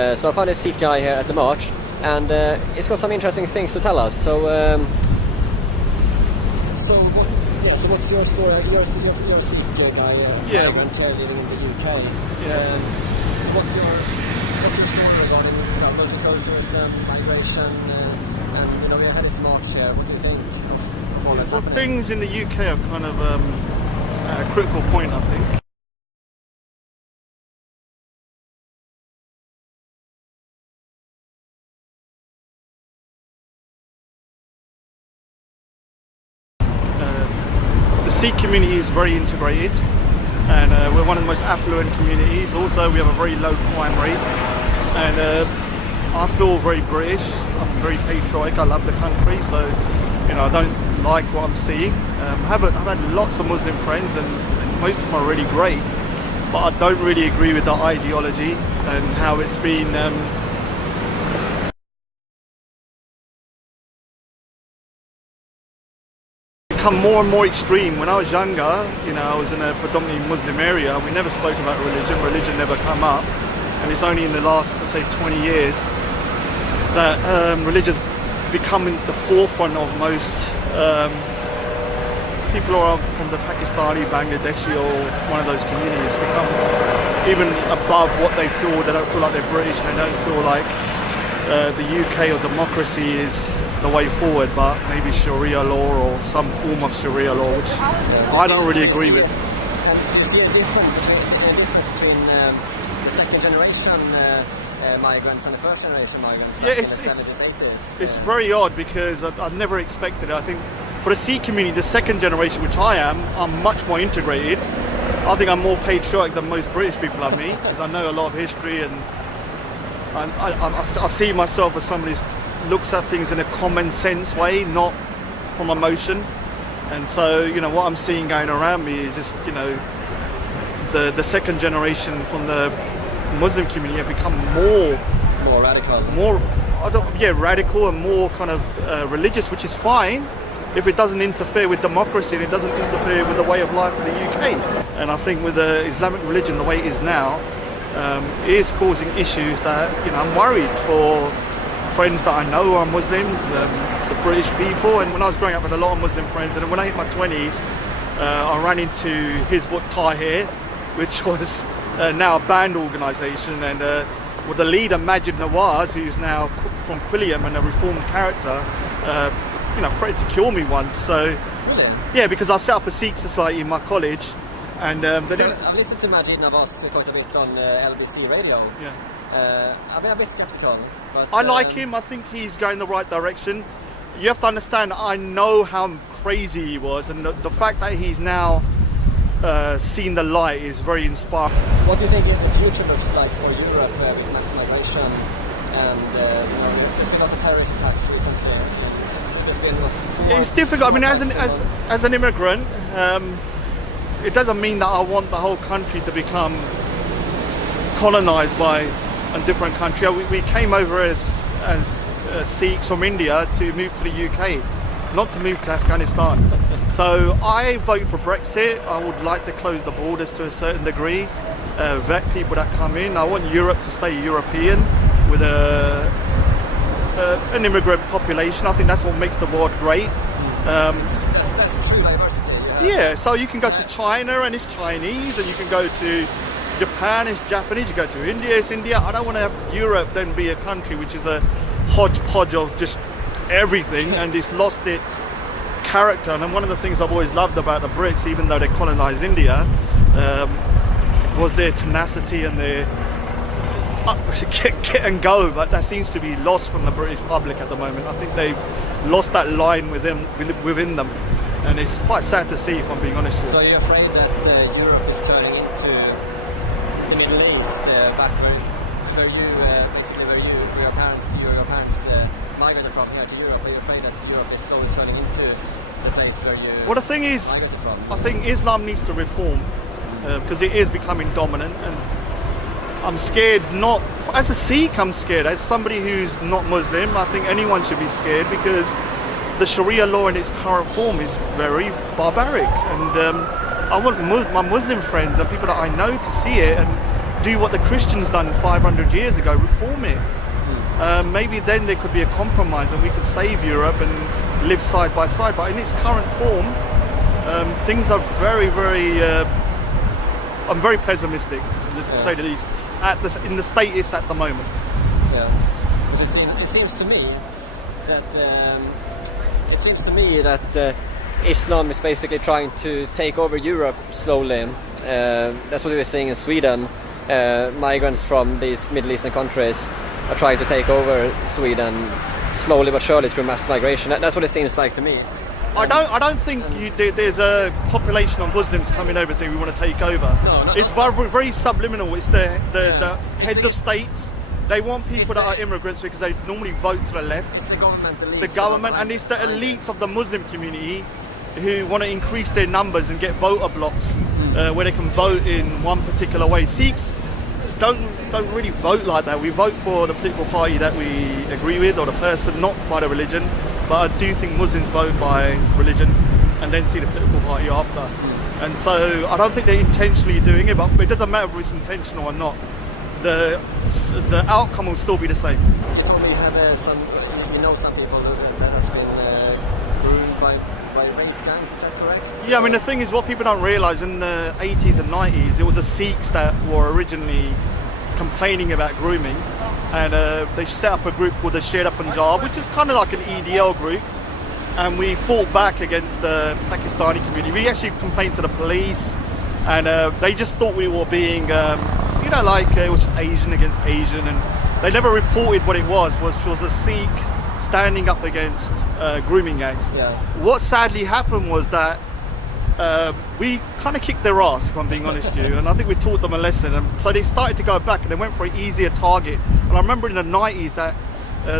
So I found a Sikh guy here at the march, and he's got some interesting things to tell us. So what's your story? You're a Sikh guy, migrant living in the UK. So what's your story regarding multiculturalism, migration, and we had this march here. What do you think of all that's happening? Things in the UK are kind of at a critical point, I think. The Sikh community is very integrated, and we're one of the most affluent communities. Also, we have a very low crime rate, and I feel very British. I'm very patriotic. I love the country, so I don't like what I'm seeing. I've had lots of Muslim friends, and most of them are really great, but I don't really agree with the ideology and how it's been. Become more and more extreme. When I was younger, I was in a predominantly Muslim area. We never spoke about religion. Religion never come up, and it's only in the last, let's say, 20 years that religion's becoming the forefront of most people who are from the Pakistani, Bangladeshi, or one of those communities. Become even above what they feel. They don't feel like they're British, and they don't feel like the UK or democracy is the way forward, but maybe Sharia law or some form of Sharia law, which I don't really agree with. Do you see a difference between the second generation migrants and the first generation migrants? Yeah, it's very odd, because I've never expected it. I think for the Sikh community, the second generation, which I am, I'm much more integrated. I think I'm more patriotic than most British people I meet, because I know a lot of history, and I see myself as somebody who looks at things in a common sense way, not from emotion. And so, what I'm seeing going around me is just, the second generation from the Muslim community have become more radical, radical and more kind of religious, which is fine if it doesn't interfere with democracy and it doesn't interfere with the way of life in the UK. And I think with the Islamic religion the way it is now, is causing issues that I'm worried for friends that I know are Muslims, the British people. And when I was growing up, I had a lot of Muslim friends, and when I hit my 20s, I ran into Hizb ut-Tahrir, which was now a banned organisation, and with the leader Majid Nawaz, who's now from Quilliam and a reformed character, threatened to kill me once. So yeah, because I set up a Sikh society in my college. And I've listened to Majid Nawaz quite a bit on LBC radio. Yeah. I'm a bit skeptical. But, I like him. I think he's going the right direction. You have to understand, I know how crazy he was, and the fact that he's now seen the light is very inspiring. What do you think the future looks like for Europe with mass migration? And there's been lots of terrorist attacks recently. There's been lots of it's difficult. I mean, as an immigrant. It doesn't mean that I want the whole country to become colonized by a different country. We came over as Sikhs from India to move to the UK, not to move to Afghanistan. So I vote for Brexit. I would like to close the borders to a certain degree, vet people that come in. I want Europe to stay European with an immigrant population. I think that's what makes the world great. That's true diversity. Yeah, so you can go to China and it's Chinese, and you can go to Japan, it's Japanese, you go to India, it's India. I don't want to have Europe then be a country which is a hodgepodge of just everything, and it's lost its character. And one of the things I've always loved about the Brits, even though they colonized India, was their tenacity and their get and go, but that seems to be lost from the British public at the moment. I think they've lost that line within them, and it's quite sad to see, if I'm being honest with you. So you're afraid that Europe is turning into the Middle East, back where your parents migrated from here to Europe? Are you afraid that Europe is slowly turning into the place where you Well, the thing is, I think Islam needs to reform, because it is becoming dominant, and I'm scared. Not as a Sikh, I'm scared. As somebody who's not Muslim, I think anyone should be scared, because the Sharia law in its current form is very barbaric, and I want my Muslim friends and people that I know to see it and do what the Christians done 500 years ago, reform it. Maybe then there could be a compromise and we could save Europe and live side by side. But in its current form, things are very, very. I'm very pessimistic, to say the least, in the state it's at the moment. Yeah, because it seems to me that Islam is basically trying to take over Europe slowly. That's what we were seeing in Sweden. Migrants from these Middle Eastern countries are trying to take over Sweden slowly but surely through mass migration. That's what it seems like to me. I don't think there's a population of Muslims coming over saying we want to take over. No. It's very, very subliminal. It's the heads of states. They want people that are immigrants because they normally vote to the left. It's the government elites. The government, and it's the elites of the Muslim community who want to increase their numbers and get voter blocks where they can vote in one particular way. Sikhs don't really vote like that. We vote for the political party that we agree with or the person, not by the religion. But I do think Muslims vote by religion and then see the political party after. And so I don't think they're intentionally doing it, but it doesn't matter if it's intentional or not. The outcome will still be the same. You told me you had some people that has been ruined by rape gangs, is that correct? Yeah, I mean the thing is, what people don't realise, in the 80s and 90s, it was the Sikhs that were originally complaining about grooming, and they set up a group called the Sher Punjab, which is kind of like an EDL group, and we fought back against the Pakistani community. We actually complained to the police, and they just thought we were being it was just Asian against Asian, and they never reported what it was the Sikh standing up against grooming gangs. Yeah. What sadly happened was that we kind of kicked their ass, if I'm being honest with you, and I think we taught them a lesson, and so they started to go back and they went for an easier target. And I remember in the 90s that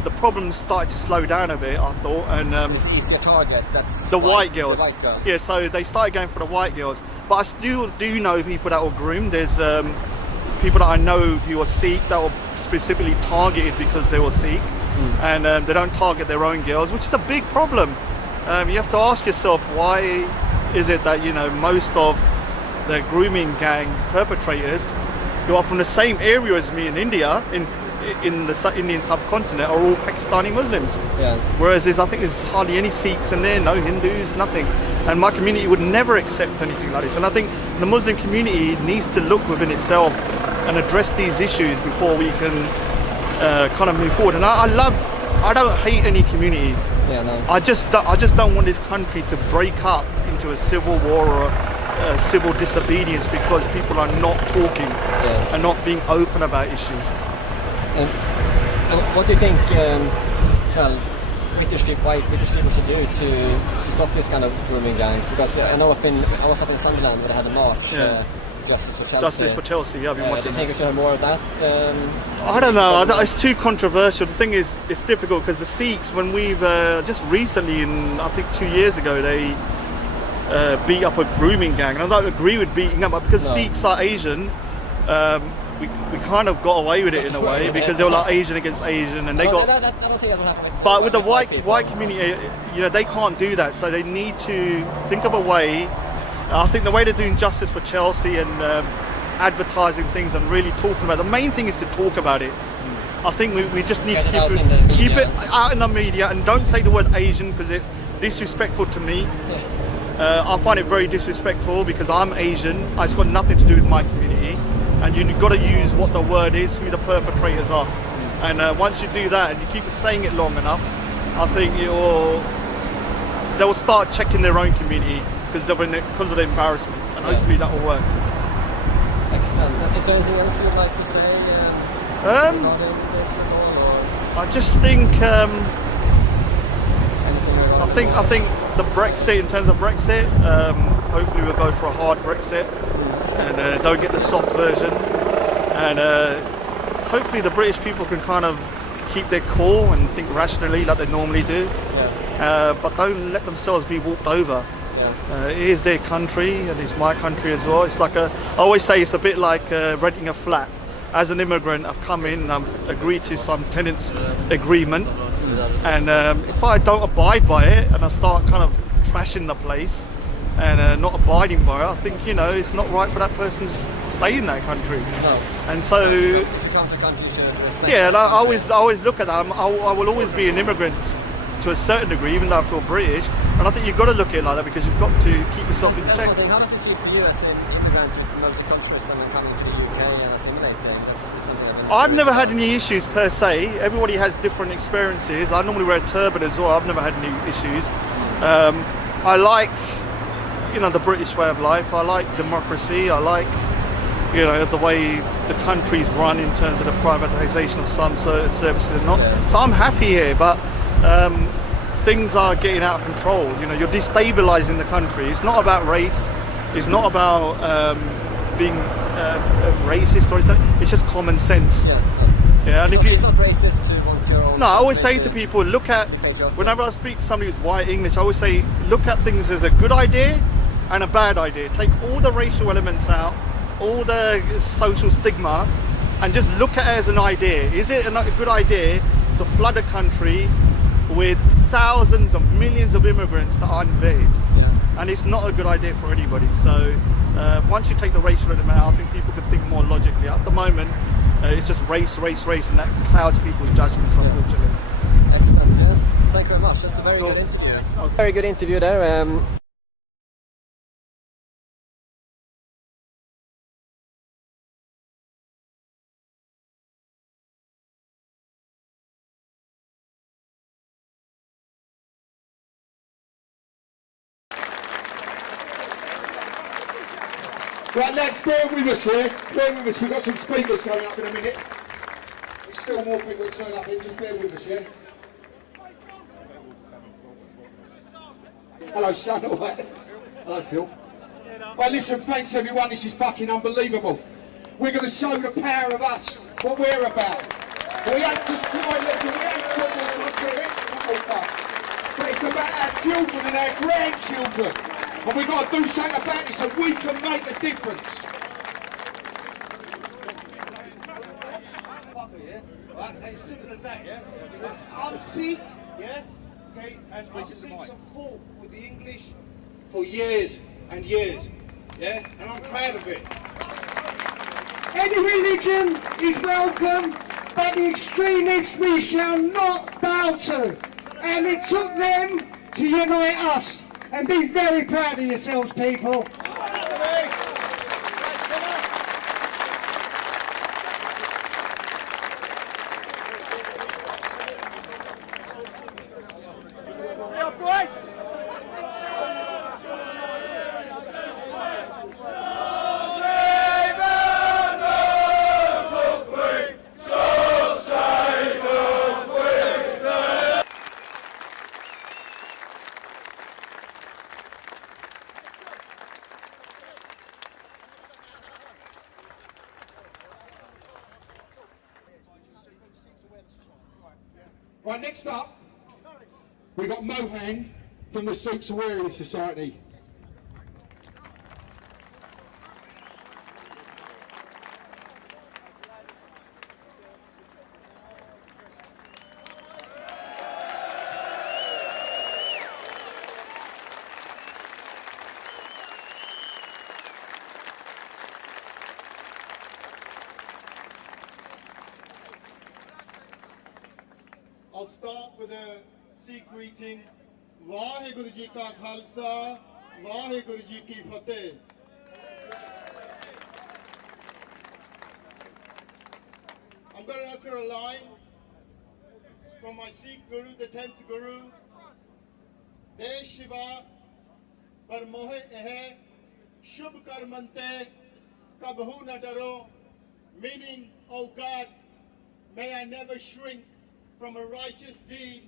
the problems started to slow down a bit, I thought, and it's the easier target, that's the white girls. The white girls. Yeah, so they started going for the white girls, but I still do know people that were groomed. There's people that I know who are Sikh that were specifically targeted because they were Sikh, and they don't target their own girls, which is a big problem. You have to ask yourself, why is it that most of the grooming gang perpetrators who are from the same area as me in India, in the Indian subcontinent, are all Pakistani Muslims? Yeah. Whereas I think there's hardly any Sikhs in there, no Hindus, nothing. And my community would never accept anything like this. And I think the Muslim community needs to look within itself and address these issues before we can kind of move forward. And I don't hate any community. Yeah, no. I just don't want this country to break up into a civil war or a civil disobedience because people are not talking and not being open about issues. And what do you think? British people should do to stop this kind of grooming gangs? Because I know I was up in Sunderland where they had a march. Yeah. Justice for Chelsea. Justice for Chelsea, yeah, I've been watching. Do you think we should have more of that? I don't know, it's too controversial. The thing is, it's difficult because the Sikhs, when we've just recently, I think 2 years ago, they beat up a grooming gang. And I don't agree with beating up, but because Sikhs are Asian, we kind of got away with it in a way because they were like Asian against Asian, and they got. I don't think that will happen. But with the white community, they can't do that, so they need to think of a way. I think the way they're doing Justice for Chelsea and advertising things and really talking about it, the main thing is to talk about it. I think we just need to keep it out in the media and don't say the word Asian because it's disrespectful to me. I find it very disrespectful because I'm Asian. It's got nothing to do with my community, and you've got to use what the word is, who the perpetrators are. And once you do that and you keep saying it long enough, I think they will start checking their own community because of the embarrassment, and hopefully that will work. Excellent. Is there anything else you would like to say regarding this at all? Or? I just think I think the Brexit, in terms of Brexit, hopefully we'll go for a hard Brexit and don't get the soft version, and hopefully the British people can kind of keep their cool and think rationally like they normally do, but don't let themselves be walked over. It is their country and it's my country as well. It's like I always say it's a bit like renting a flat. As an immigrant, I've come in and I've agreed to some tenants agreement, and if I don't abide by it and I start kind of trashing the place and not abiding by it, I think, you know, it's not right for that person to stay in that country. No. And so, If you come to a country, you should respect yeah, it. I always look at that. I will always be an immigrant to a certain degree, even though I feel British. And I think you've got to look at it like that because you've got to keep yourself in That's check. one thing. How does it feel for you as an immigrant with multiculturalism and coming to the UK and assimilating? That's something I've never had any issues per se. Everybody has different experiences. I normally wear a turban as well. I've never had any issues. I like, you know, the British way of life. I like democracy. I like, you know, the way the country's run in terms of the privatisation of some certain services and not. So I'm happy here, but things are getting out of control. You know, you're destabilising the country. It's not about race. It's not about being racist or anything. It's just common sense. Yeah, and It's not racist to want to go. No, I always say to people, look at, whenever I speak to somebody who's white English, I always say, look at things as a good idea and a bad idea. Take all the racial elements out, all the social stigma, and just look at it as an idea. Is it a good idea to flood a country with thousands of millions of immigrants that aren't vetted? And it's not a good idea for anybody. So once you take the racial element out, I think people can think more logically. At the moment, it's just race, and that clouds people's judgments, unfortunately. Excellent. Thank you very much. That's a very good interview. Very good interview there. Right, lads, bear with us here. Bear with us. We've got some speakers coming up in a minute. There's still more people to turn up here. Just bear with us, yeah? Hello, son. All right. Hello, Phil. Right, listen, thanks everyone. This is fucking unbelievable. We're going to show the power of us, what we're about. We ain't just toilets, we ain't football, but it's about our children and our grandchildren. And we've got to do something about it so we can make a difference. Right, as simple as that, yeah? I'm Sikh, yeah? Okay, and our Sikhs have fought with the English for years and years, yeah? And I'm proud of it. Any religion is welcome, but the extremists we shall not bow to. And it took them to unite us. And be very proud of yourselves, people. Right, next up, we've got Mohan from the Suits Awareness Society. I'll start with a Sikh greeting. Vaheguru Ji Ka Khalsa, Vaheguru Ji Ki Fateh. I'm going to utter a line from my Sikh Guru, the 10th Guru. De Shiva Par Mohe Ehe Shubh Karmante Kabhu Na Daro. Meaning, oh God, may I never shrink from a righteous deed.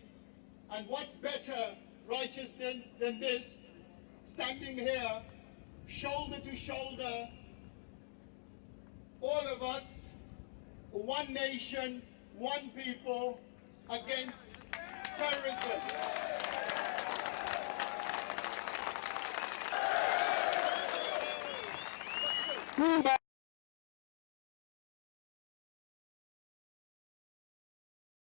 And what better righteous than this, standing here, shoulder to shoulder, all of us, one nation, one people, against terrorism.